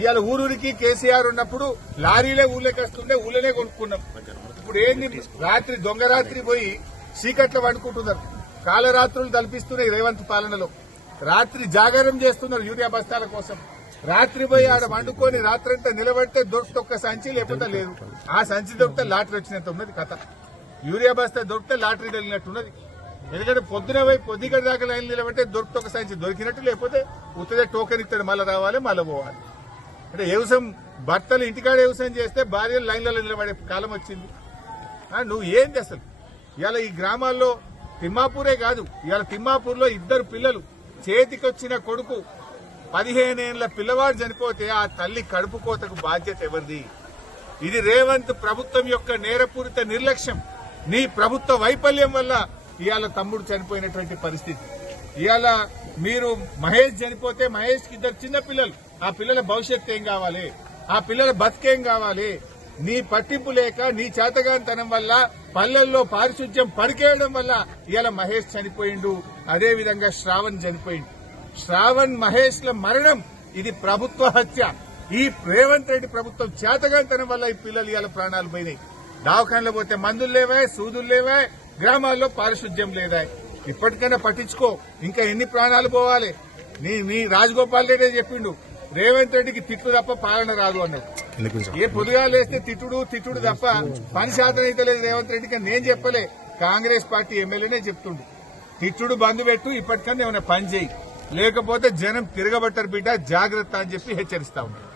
ఇవాళ ఊరూరికి కేసీఆర్ ఉన్నప్పుడు లారీలే ఊళ్ళోకి వస్తుండే ఊళ్ళోనే కొనుక్కున్నాం. ఇప్పుడు ఏంది రాత్రి దొంగ రాత్రి పోయి చీకట్లో వండుకుంటున్నారు. కాలరాత్రులు తలపిస్తున్నాయి రేవంత్ పాలనలో. రాత్రి జాగారం చేస్తున్నారు యూరియా బస్తాల కోసం. రాత్రి పోయి ఆడ వండుకొని రాత్రంతా నిలబడితే దొరికితే ఒక్క సంచి లేకపోతే లేదు. ఆ సంచి దొరికితే లాటరీ వచ్చినంత ఉన్నది కథ. యూరియా బస్తా దొరికితే లాటరీ తగిలినట్టున్నది. ఎందుకంటే పొద్దున పోయి పొద్దుగడి దాకా లైన్ నిలబడితే దొరికితే ఒక సంచి దొరికినట్టు, లేకపోతే ఉత్తదే టోకెన్ ఇస్తాడు మళ్ళీ రావాలి మళ్ళీ పోవాలి. అంటే వ్యవసాయం భర్తలు ఇంటికాడ వ్యవసాయం చేస్తే భార్యలు లైన్లలో నిలబడే కాలం వచ్చింది. నువ్వు ఏంది అసలు? ఇవాళ ఈ గ్రామాల్లో తిమ్మాపూరే కాదు, ఇవాళ తిమ్మాపూర్లో 2 పిల్లలు చేతికొచ్చిన కొడుకు 15 ఏళ్ల పిల్లవాడు చనిపోతే ఆ తల్లి కడుపు కోతకు బాధ్యత ఎవరిది? ఇది రేవంత్ ప్రభుత్వం యొక్క నేరపూరిత నిర్లక్ష్యం. నీ ప్రభుత్వ వైఫల్యం వల్ల ఇవాళ తమ్ముడు చనిపోయినటువంటి పరిస్థితి. ఇవాళ మీరు మహేష్ చనిపోతే మహేష్ కి 2 చిన్న పిల్లలు. ఆ పిల్లల భవిష్యత్తు ఏం కావాలి? ఆ పిల్లల బతికేం కావాలి? నీ పట్టింపు లేక నీ చేతగానితనం వల్ల పల్లెల్లో పారిశుధ్యం పడికేయడం వల్ల ఇవాళ మహేష్ చనిపోయిండు. అదేవిధంగా శ్రావణ్ చనిపోయిండు. శ్రావణ్ మహేష్ ల మరణం ఇది ప్రభుత్వ హత్య. ఈ రేవంత్ రెడ్డి ప్రభుత్వం చేతగానితనం వల్ల ఈ పిల్లలు ఇవాళ ప్రాణాలు పోయినాయి. దవాఖానలో పోతే మందులు లేవా, సూదులు లేవా, గ్రామాల్లో పారిశుధ్యం లేదా? ఇప్పటికైనా పట్టించుకో. ఇంకా ఎన్ని ప్రాణాలు పోవాలి? నీ రాజగోపాల్ రెడ్డి చెప్పిండు రేవంత్ రెడ్డికి తిట్టు తప్ప పాలన రాదు అన్నాడు. ఏ పొదుగా లేస్తే తిట్టుడు తప్ప పని శాతం అయితే లేదు రేవంత్ రెడ్డికి. నేను చెప్పలే, కాంగ్రెస్ పార్టీ ఎమ్మెల్యేనే చెప్తుండు. తిట్టుడు బంద్ పెట్టు, ఇప్పటికన్నా ఏమైనా పని చేయి, లేకపోతే జనం తిరగబట్టారు బిడ్డ, జాగ్రత్త అని చెప్పి హెచ్చరిస్తా ఉన్నారు.